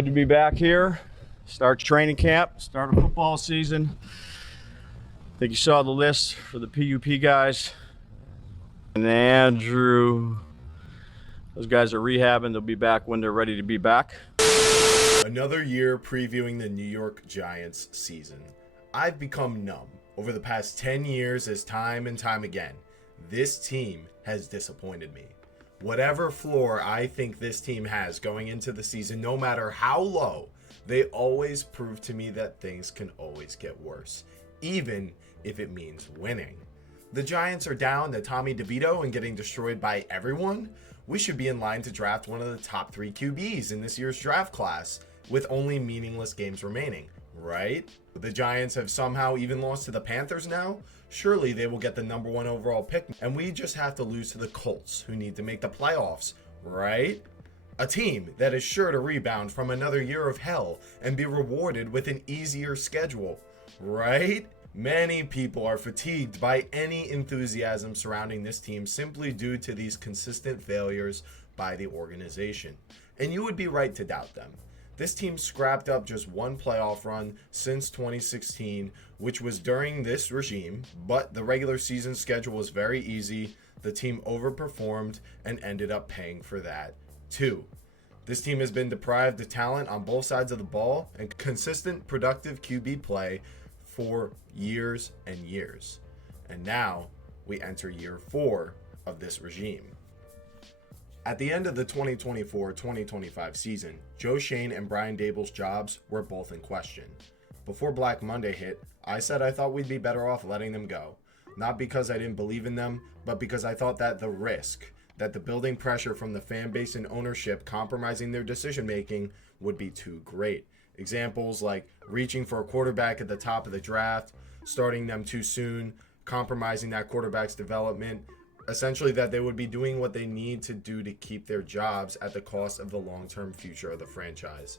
Good to be back here. Start training camp, start a football season. I think you saw the list for the PUP guys. And Andrew, those guys are rehabbing. They'll be back when they're ready to be back. Another year previewing the New York Giants season. I've become numb over the past 10 years as time and time again, this team has disappointed me. Whatever floor I think this team has going into the season, no matter how low, they always prove to me that things can always get worse, even if it means winning. The Giants are down to Tommy DeVito and getting destroyed by everyone. We should be in line to draft one of the top 3 QBs in this year's draft class with only meaningless games remaining, right? The Giants have somehow even lost to the Panthers now. Surely they will get the number 1 overall pick, and we just have to lose to the Colts, who need to make the playoffs, right? A team that is sure to rebound from another year of hell and be rewarded with an easier schedule, right? Many people are fatigued by any enthusiasm surrounding this team simply due to these consistent failures by the organization. And you would be right to doubt them. This team scrapped up just one playoff run since 2016, which was during this regime, but the regular season schedule was very easy. The team overperformed and ended up paying for that too. This team has been deprived of talent on both sides of the ball and consistent productive QB play for years and years. And now we enter year 4 of this regime. At the end of the 2024-2025 season, Joe Schoen and Brian Daboll's jobs were both in question. Before Black Monday hit, I said I thought we'd be better off letting them go. Not because I didn't believe in them, but because I thought that the risk, that the building pressure from the fan base and ownership compromising their decision making would be too great. Examples like reaching for a quarterback at the top of the draft, starting them too soon, compromising that quarterback's development, essentially that they would be doing what they need to do to keep their jobs at the cost of the long-term future of the franchise.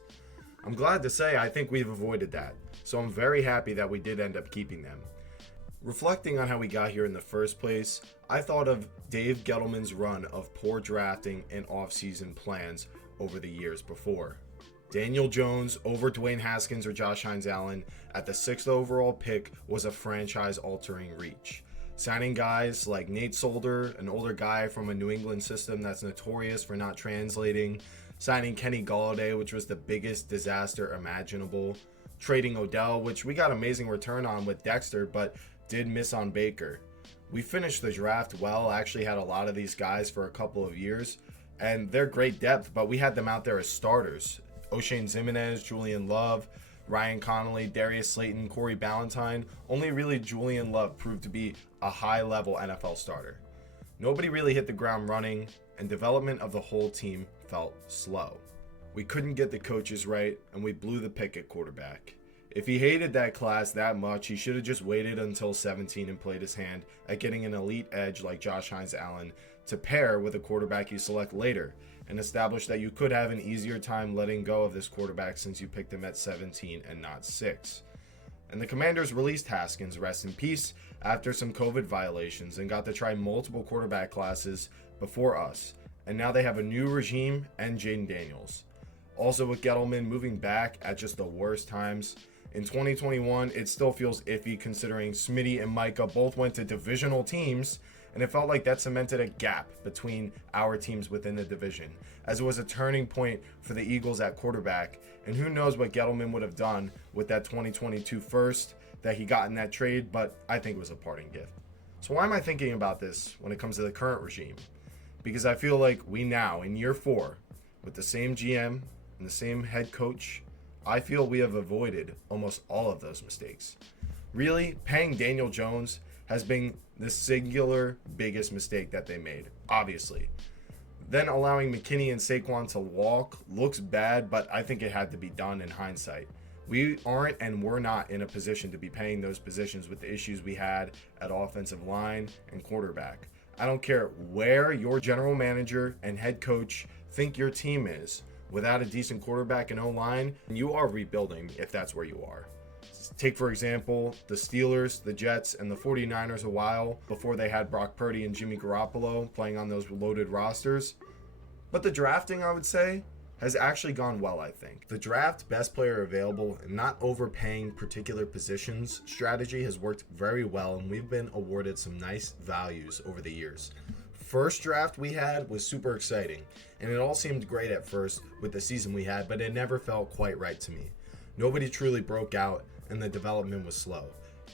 I'm glad to say I think we've avoided that, so I'm very happy that we did end up keeping them. Reflecting on how we got here in the first place, I thought of Dave Gettleman's run of poor drafting and off-season plans over the years before. Daniel Jones over Dwayne Haskins or Josh Hines-Allen at the 6th overall pick was a franchise-altering reach. Signing guys like Nate Solder, an older guy from a New England system that's notorious for not translating. Signing Kenny Golladay, which was the biggest disaster imaginable. Trading Odell, which we got amazing return on with Dexter, but did miss on Baker. We finished the draft well, actually had a lot of these guys for a couple of years, and they're great depth, but we had them out there as starters. O'Shane Ximines, Julian Love, Ryan Connolly, Darius Slayton, Corey Ballantyne. Only really Julian Love proved to be a high-level NFL starter. Nobody really hit the ground running, and development of the whole team felt slow. We couldn't get the coaches right, and we blew the pick at quarterback. If he hated that class that much, he should have just waited until 17 and played his hand at getting an elite edge like Josh Hines-Allen to pair with a quarterback you select later, and establish that you could have an easier time letting go of this quarterback since you picked him at 17 and not 6. And the Commanders released Haskins, rest in peace, after some COVID violations and got to try multiple quarterback classes before us. And now they have a new regime and Jaden Daniels. Also with Gettleman moving back at just the worst times. In 2021, it still feels iffy considering Smitty and Micah both went to divisional teams, and it felt like that cemented a gap between our teams within the division, as it was a turning point for the Eagles at quarterback, and who knows what Gettleman would have done with that 2022 first that he got in that trade, but I think it was a parting gift. So why am I thinking about this when it comes to the current regime? Because I feel like we now, in year 4, with the same GM and the same head coach, I feel we have avoided almost all of those mistakes. Really, paying Daniel Jones has been the singular biggest mistake that they made, obviously. Then allowing McKinney and Saquon to walk looks bad, but I think it had to be done in hindsight. We aren't and we're not in a position to be paying those positions with the issues we had at offensive line and quarterback. I don't care where your general manager and head coach think your team is. Without a decent quarterback and O-line, you are rebuilding if that's where you are. Take, for example, the Steelers, the Jets, and the 49ers a while before they had Brock Purdy and Jimmy Garoppolo playing on those loaded rosters. But the drafting, I would say, has actually gone well, I think. The draft best player available and not overpaying particular positions strategy has worked very well, and we've been awarded some nice values over the years. First draft we had was super exciting, and it all seemed great at first with the season we had, but it never felt quite right to me. Nobody truly broke out, and the development was slow.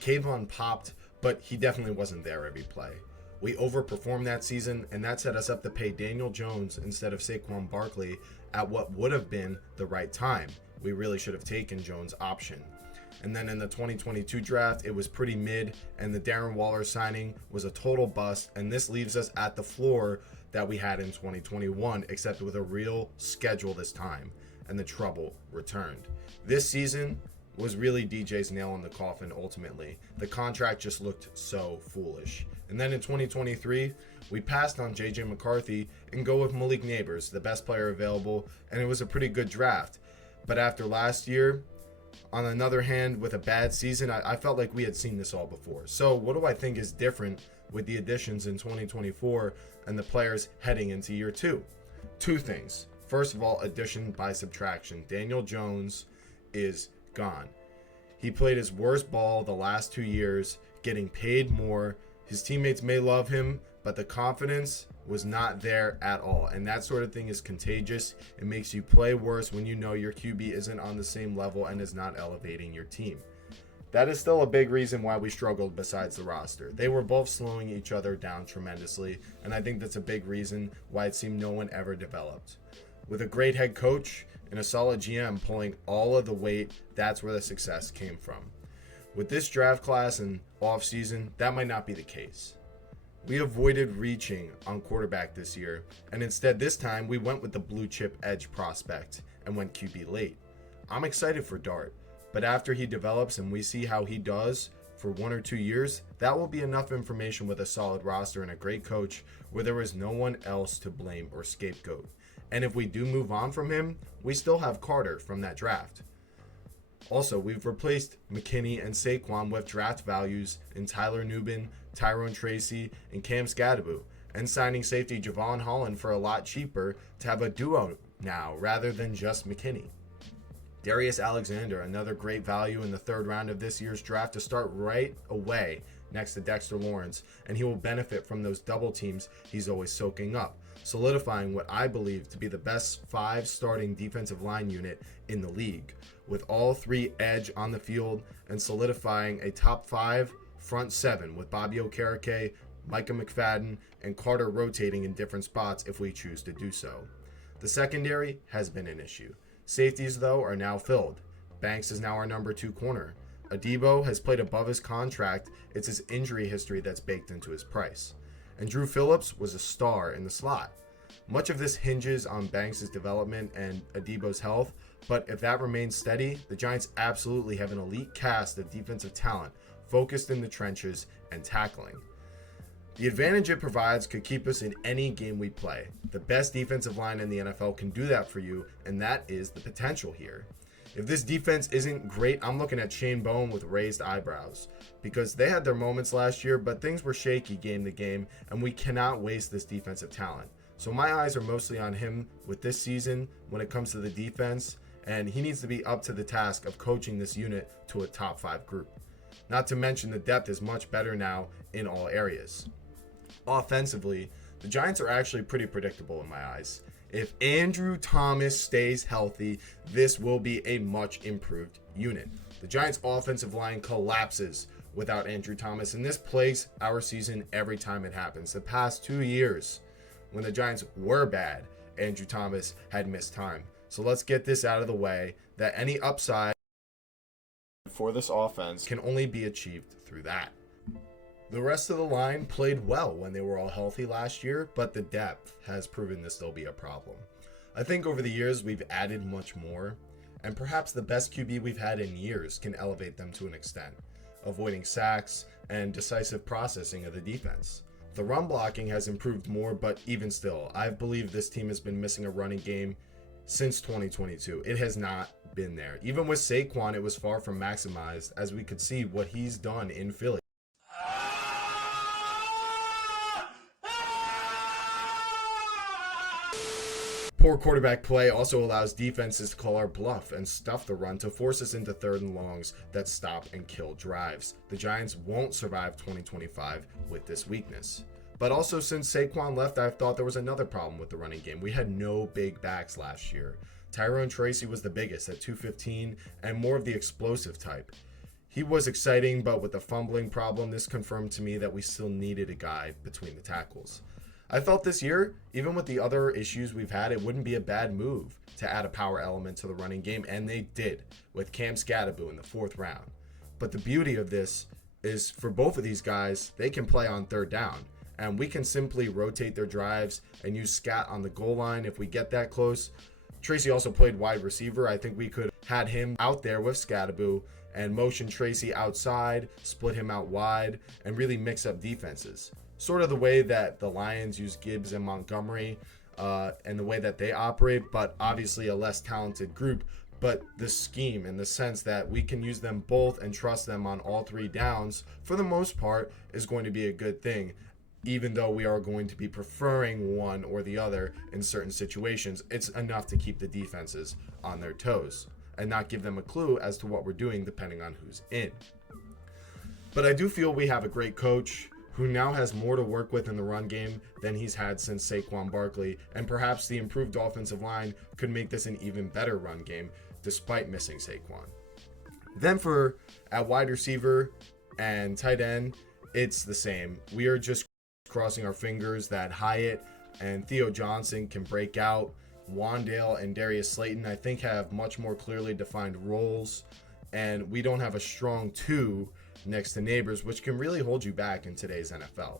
Kayvon popped, but he definitely wasn't there every play. We overperformed that season, and that set us up to pay Daniel Jones instead of Saquon Barkley at what would have been the right time. We really should have taken Jones' option. And then in the 2022 draft, it was pretty mid, and the Darren Waller signing was a total bust, and this leaves us at the floor that we had in 2021, except with a real schedule this time, and the trouble returned. This season was really DJ's nail in the coffin ultimately. The contract just looked so foolish. And then in 2023, we passed on JJ McCarthy and go with Malik Neighbors, the best player available, and it was a pretty good draft. But after last year, on another hand, with a bad season, I felt like we had seen this all before. So what do I think is different with the additions in 2024 and the players heading into year two? Two things. First of all, addition by subtraction. Daniel Jones is gone. He played his worst ball the last 2 years, getting paid more. His teammates may love him, but the confidence was not there at all. And that sort of thing is contagious. It makes you play worse when you know your QB isn't on the same level and is not elevating your team. That is still a big reason why we struggled besides the roster. They were both slowing each other down tremendously, and I think that's a big reason why it seemed no one ever developed. With a great head coach and a solid GM pulling all of the weight, that's where the success came from. With this draft class and offseason, that might not be the case. We avoided reaching on quarterback this year, and instead this time we went with the blue chip edge prospect and went QB late. I'm excited for Dart, but after he develops and we see how he does for 1 or 2 years, that will be enough information with a solid roster and a great coach where there is no one else to blame or scapegoat. And if we do move on from him, we still have Carter from that draft. Also, we've replaced McKinney and Saquon with draft values in Tyler Nubin, Tyrone Tracy, and Cam Scadaboo, and signing safety Javon Holland for a lot cheaper to have a duo now rather than just McKinney. Darius Alexander, another great value in the 3rd round of this year's draft to start right away next to Dexter Lawrence, and he will benefit from those double teams he's always soaking up, solidifying what I believe to be the best 5 starting defensive line unit in the league, with all 3 edge on the field and solidifying a top 5 front 7 with Bobby Okereke, Micah McFadden, and Carter rotating in different spots if we choose to do so. The secondary has been an issue. Safeties, though, are now filled. Banks is now our number 2 corner. Adebo has played above his contract. It's his injury history that's baked into his price. And Drew Phillips was a star in the slot. Much of this hinges on Banks' development and Adebo's health, but if that remains steady, the Giants absolutely have an elite cast of defensive talent focused in the trenches and tackling. The advantage it provides could keep us in any game we play. The best defensive line in the NFL can do that for you, and that is the potential here. If this defense isn't great, I'm looking at Shane Bowen with raised eyebrows, because they had their moments last year, but things were shaky game to game, and we cannot waste this defensive talent. So my eyes are mostly on him with this season when it comes to the defense, and he needs to be up to the task of coaching this unit to a top 5 group. Not to mention the depth is much better now in all areas. Offensively, the Giants are actually pretty predictable in my eyes. If Andrew Thomas stays healthy, this will be a much improved unit. The Giants' offensive line collapses without Andrew Thomas, and this plagues our season every time it happens. The past 2 years, when the Giants were bad, Andrew Thomas had missed time. So let's get this out of the way, that any upside for this offense can only be achieved through that. The rest of the line played well when they were all healthy last year, but the depth has proven to still be a problem. I think over the years we've added much more, and perhaps the best QB we've had in years can elevate them to an extent, avoiding sacks and decisive processing of the defense. The run blocking has improved more, but even still, I believe this team has been missing a running game since 2022. It has not been there. Even with Saquon, it was far from maximized, as we could see what he's done in Philly. poor quarterback play also allows defenses to call our bluff and stuff the run to force us into third and longs that stop and kill drives. The Giants won't survive 2025 with this weakness. But also, since Saquon left, I've thought there was another problem with the running game. We had no big backs last year. Tyrone Tracy was the biggest at 215 and more of the explosive type. He was exciting, but with the fumbling problem, this confirmed to me that we still needed a guy between the tackles. I felt this year, even with the other issues we've had, it wouldn't be a bad move to add a power element to the running game, and they did with Cam Skattebo in the 4th round. But the beauty of this is for both of these guys, they can play on third down, and we can simply rotate their drives and use Scat on the goal line if we get that close. Tracy also played wide receiver. I think we could have had him out there with Skattebo and motion Tracy outside, split him out wide, and really mix up defenses. Sort of the way that the Lions use Gibbs and Montgomery and the way that they operate, but obviously a less talented group. But the scheme in the sense that we can use them both and trust them on all 3 downs, for the most part, is going to be a good thing. Even though we are going to be preferring one or the other in certain situations, it's enough to keep the defenses on their toes and not give them a clue as to what we're doing depending on who's in. But I do feel we have a great coach who now has more to work with in the run game than he's had since Saquon Barkley, and perhaps the improved offensive line could make this an even better run game despite missing Saquon. Then for at wide receiver and tight end, it's the same. We are just crossing our fingers that Hyatt and Theo Johnson can break out. Wandale and Darius Slayton, I think, have much more clearly defined roles, and we don't have a strong 2 next to Neighbors, which can really hold you back in today's NFL.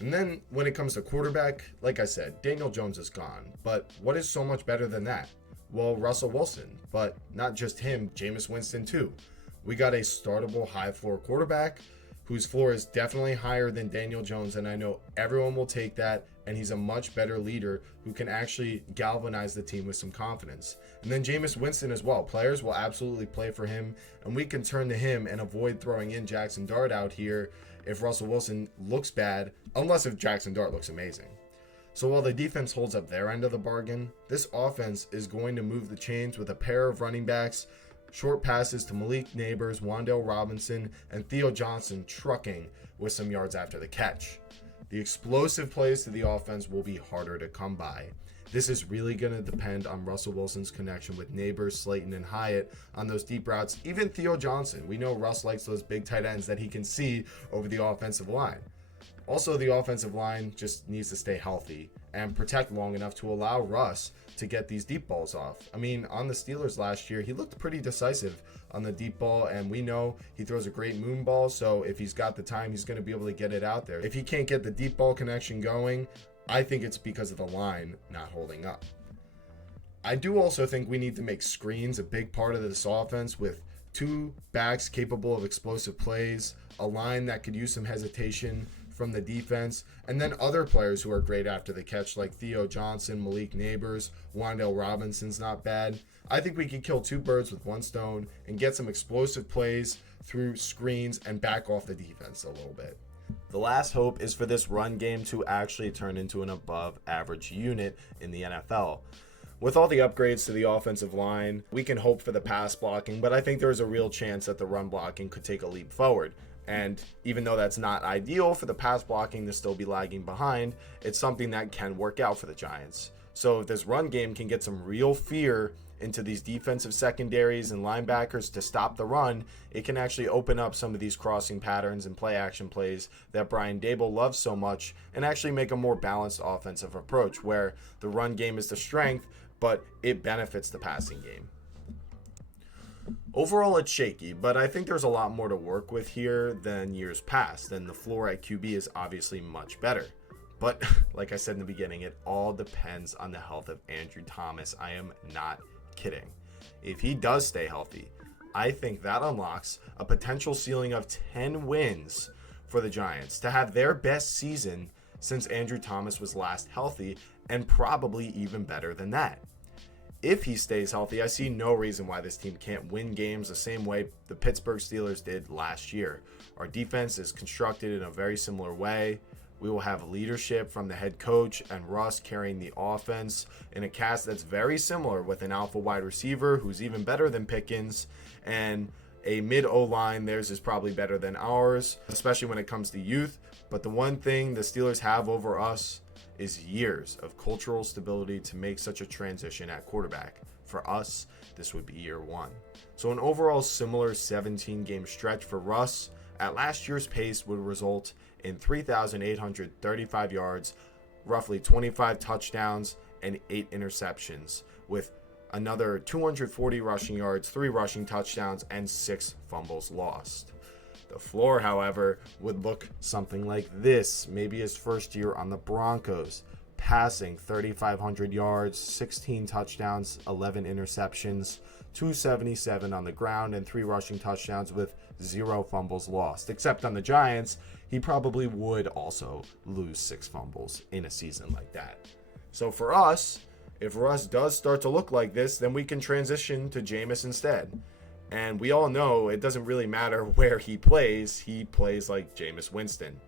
And then when it comes to quarterback, like I said, Daniel Jones is gone, but what is so much better than that? Well, Russell Wilson, but not just him, Jameis Winston too. We got a startable high floor quarterback whose floor is definitely higher than Daniel Jones, and I know everyone will take that, and he's a much better leader who can actually galvanize the team with some confidence. And then Jameis Winston as well. Players will absolutely play for him, and we can turn to him and avoid throwing in Jackson Dart out here if Russell Wilson looks bad, unless if Jackson Dart looks amazing. So while the defense holds up their end of the bargain, this offense is going to move the chains with a pair of running backs, short passes to Malik Neighbors, Wandale Robinson, and Theo Johnson trucking with some yards after the catch. The explosive plays to the offense will be harder to come by. This is really going to depend on Russell Wilson's connection with Neighbors, Slayton, and Hyatt on those deep routes. Even Theo Johnson. We know Russ likes those big tight ends that he can see over the offensive line. Also, the offensive line just needs to stay healthy and protect long enough to allow Russ to get these deep balls off. I mean, on the Steelers last year, he looked pretty decisive on the deep ball, and we know he throws a great moon ball, so if he's got the time, he's going to be able to get it out there. If he can't get the deep ball connection going, I think it's because of the line not holding up. I do also think we need to make screens a big part of this offense with 2 backs capable of explosive plays, a line that could use some hesitation from the defense, and then other players who are great after the catch like Theo Johnson, Malik Neighbors, Wandale Robinson's not bad. I think we can kill 2 birds with 1 stone and get some explosive plays through screens and back off the defense a little bit. The last hope is for this run game to actually turn into an above average unit in the NFL. With all the upgrades to the offensive line, we can hope for the pass blocking, but I think there's a real chance that the run blocking could take a leap forward. And even though that's not ideal for the pass blocking to still be lagging behind, it's something that can work out for the Giants. So if this run game can get some real fear into these defensive secondaries and linebackers to stop the run, it can actually open up some of these crossing patterns and play action plays that Brian Daboll loves so much and actually make a more balanced offensive approach where the run game is the strength, but it benefits the passing game. Overall, it's shaky, but I think there's a lot more to work with here than years past, and the floor at QB is obviously much better. But like I said in the beginning, it all depends on the health of Andrew Thomas. I am not kidding. If he does stay healthy, I think that unlocks a potential ceiling of 10 wins for the Giants to have their best season since Andrew Thomas was last healthy, and probably even better than that. If he stays healthy, I see no reason why this team can't win games the same way the Pittsburgh Steelers did last year. Our defense is constructed in a very similar way. We will have leadership from the head coach and Russ carrying the offense in a cast that's very similar, with an alpha wide receiver who's even better than Pickens, and a mid O-line. Theirs is probably better than ours, especially when it comes to youth. But the one thing the Steelers have over us is years of cultural stability to make such a transition at quarterback. For us, this would be year one. So an overall similar 17-game stretch for Russ at last year's pace would result in 3,835 yards, roughly 25 touchdowns, and 8 interceptions, with another 240 rushing yards, 3 rushing touchdowns, and 6 fumbles lost. The floor, however, would look something like this. Maybe his first year on the Broncos, passing 3,500 yards, 16 touchdowns, 11 interceptions, 277 on the ground, and 3 rushing touchdowns with 0 fumbles lost. Except on the Giants, he probably would also lose 6 fumbles in a season like that. So for us, if Russ does start to look like this, then we can transition to Jameis instead. And we all know it doesn't really matter where he plays like Jameis Winston.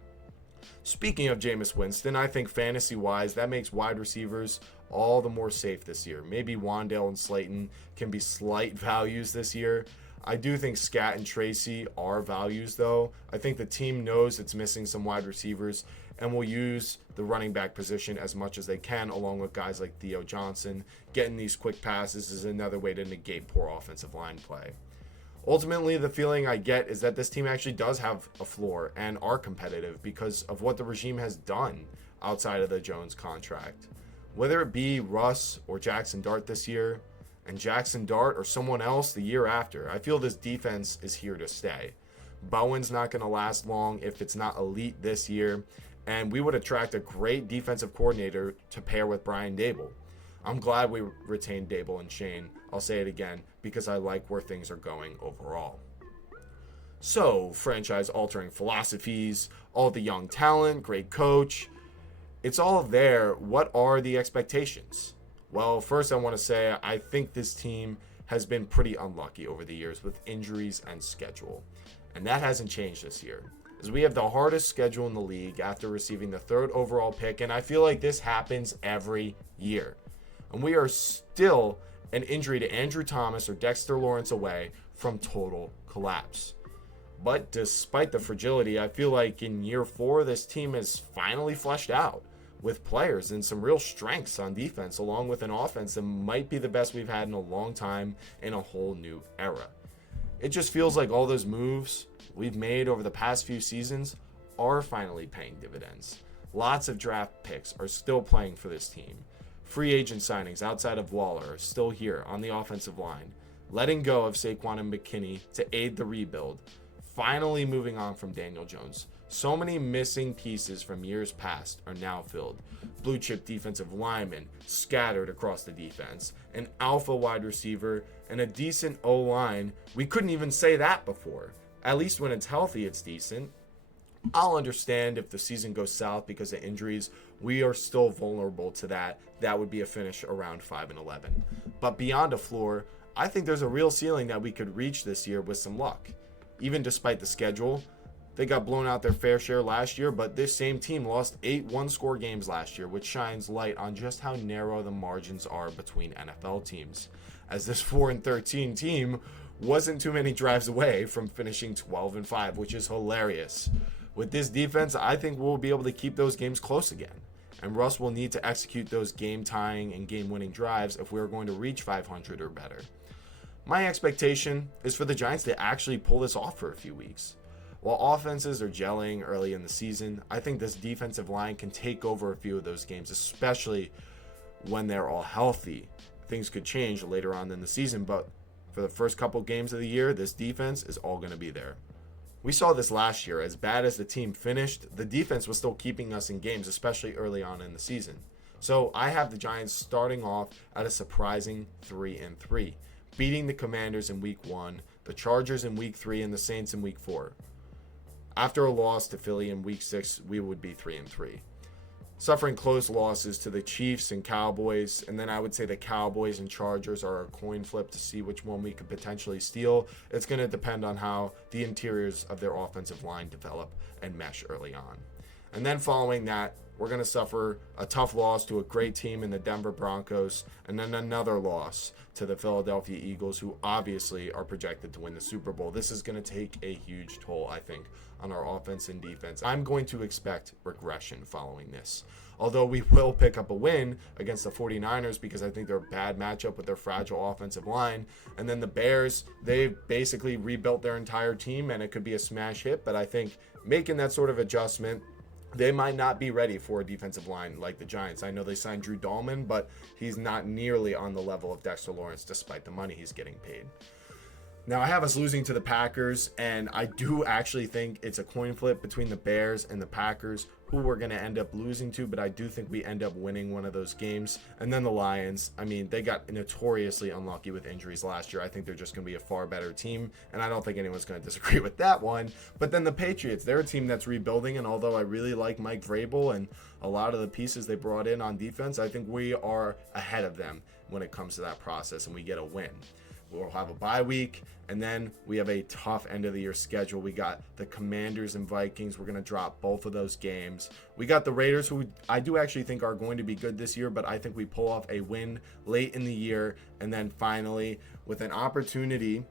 Speaking of Jameis Winston, I think fantasy-wise, that makes wide receivers all the more safe this year. Maybe Wandale and Slayton can be slight values this year. I do think Scat and Tracy are values, though. I think the team knows it's missing some wide receivers and will use the running back position as much as they can, along with guys like Theo Johnson. Getting these quick passes is another way to negate poor offensive line play. Ultimately, the feeling I get is that this team actually does have a floor and are competitive because of what the regime has done outside of the Jones contract. Whether it be Russ or Jackson Dart this year, and Jackson Dart or someone else the year after, I feel this defense is here to stay. Bowen's not going to last long if it's not elite this year, and we would attract a great defensive coordinator to pair with Brian Daboll. I'm glad we retained Daboll and Schoen. I'll say it again because I like where things are going overall. So, franchise-altering philosophies, all the young talent, great coach. It's all there. What are the expectations? Well, first I want to say I think this team has been pretty unlucky over the years with injuries and schedule. And that hasn't changed this year, as we have the hardest schedule in the league after receiving the 3rd overall pick, and I feel like this happens every year. And we are still an injury to Andrew Thomas or Dexter Lawrence away from total collapse. But despite the fragility, I feel like in year 4, this team is finally fleshed out with players and some real strengths on defense, along with an offense that might be the best we've had in a long time in a whole new era. It just feels like all those moves we've made over the past few seasons are finally paying dividends. Lots of draft picks are still playing for this team. Free agent signings outside of Waller are still here on the offensive line. Letting go of Saquon and McKinney to aid the rebuild. Finally moving on from Daniel Jones. So many missing pieces from years past are now filled. Blue chip defensive linemen scattered across the defense. An alpha wide receiver and a decent O-line. We couldn't even say that before. At least when it's healthy, it's decent. I'll understand if the season goes south because of injuries. We are still vulnerable to that. That would be a finish around 5-11. But beyond a floor, I think there's a real ceiling that we could reach this year with some luck. Even despite the schedule, they got blown out their fair share last year, but this same team lost 8 one-score games last year, which shines light on just how narrow the margins are between NFL teams. As this 4-13 team wasn't too many drives away from finishing 12-5, which is hilarious. With this defense, I think we'll be able to keep those games close again. And Russ will need to execute those game-tying and game-winning drives if we're going to reach 500 or better. My expectation is for the Giants to actually pull this off for a few weeks. While offenses are gelling early in the season, I think this defensive line can take over a few of those games, especially when they're all healthy. Things could change later on in the season, but for the first couple games of the year, this defense is all going to be there. We saw this last year. As bad as the team finished, the defense was still keeping us in games, especially early on in the season. So I have the Giants starting off at a surprising 3-3, beating the Commanders in week 1, the Chargers in week 3, and the Saints in week 4. After a loss to Philly in week 6, we would be 3-3. Suffering close losses to the Chiefs and Cowboys, and then I would say the Cowboys and Chargers are a coin flip to see which one we could potentially steal. It's going to depend on how the interiors of their offensive line develop and mesh early on. And then following that, we're going to suffer a tough loss to a great team in the Denver Broncos, and then another loss to the Philadelphia Eagles, who obviously are projected to win the Super Bowl. This is going to take a huge toll, I think, on our offense and defense. I'm going to expect regression following this. Although we will pick up a win against the 49ers because I think they're a bad matchup with their fragile offensive line. And then the Bears, they've basically rebuilt their entire team, and it could be a smash hit. But I think making that sort of adjustment, they might not be ready for a defensive line like the Giants. I know they signed Drew Dahlman, but he's not nearly on the level of Dexter Lawrence despite the money he's getting paid. Now, I have us losing to the Packers, and I do actually think it's a coin flip between the Bears and the Packers, who we're going to end up losing to, but I do think we end up winning one of those games. And then the Lions, I mean, they got notoriously unlucky with injuries last year. I think they're just going to be a far better team, and I don't think anyone's going to disagree with that one. But then the Patriots, they're a team that's rebuilding, and although I really like Mike Vrabel and a lot of the pieces they brought in on defense, I think we are ahead of them when it comes to that process, and we get a win. We'll have a bye week, and then we have a tough end of the year schedule. We got the Commanders and Vikings. We're going to drop both of those games. We got the Raiders, who I do actually think are going to be good this year, but I think we pull off a win late in the year. And then finally, with an opportunity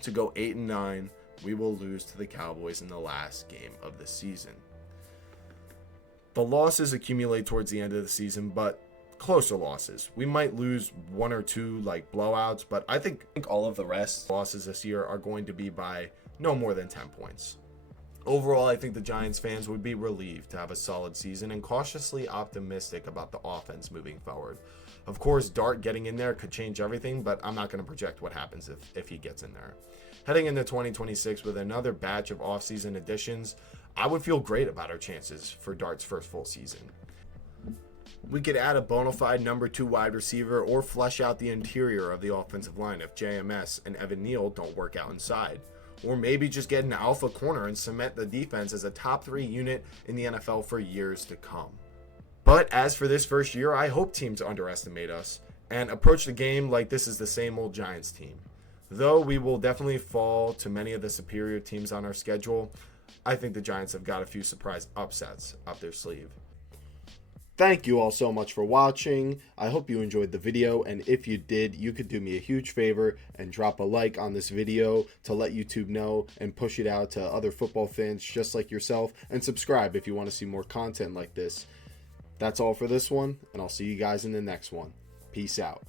to go 8-9, we will lose to the Cowboys in the last game of the season. The losses accumulate towards the end of the season, but closer losses. We might lose one or two like blowouts, but I think all of the rest losses this year are going to be by no more than 10 points. Overall, I think the Giants fans would be relieved to have a solid season and cautiously optimistic about the offense moving forward. Of course, Dart getting in there could change everything, but I'm not going to project what happens if he gets in there. Heading into 2026 with another batch of offseason additions, I would feel great about our chances for Dart's first full season. We could add a bona fide number 2 wide receiver or flesh out the interior of the offensive line if JMS and Evan Neal don't work out inside. Or maybe just get an alpha corner and cement the defense as a top 3 unit in the NFL for years to come. But as for this first year, I hope teams underestimate us and approach the game like this is the same old Giants team. Though we will definitely fall to many of the superior teams on our schedule, I think the Giants have got a few surprise upsets up their sleeve. Thank you all so much for watching. I hope you enjoyed the video, and if you did, you could do me a huge favor and drop a like on this video to let YouTube know and push it out to other football fans just like yourself, and subscribe if you want to see more content like this. That's all for this one, and I'll see you guys in the next one. Peace out.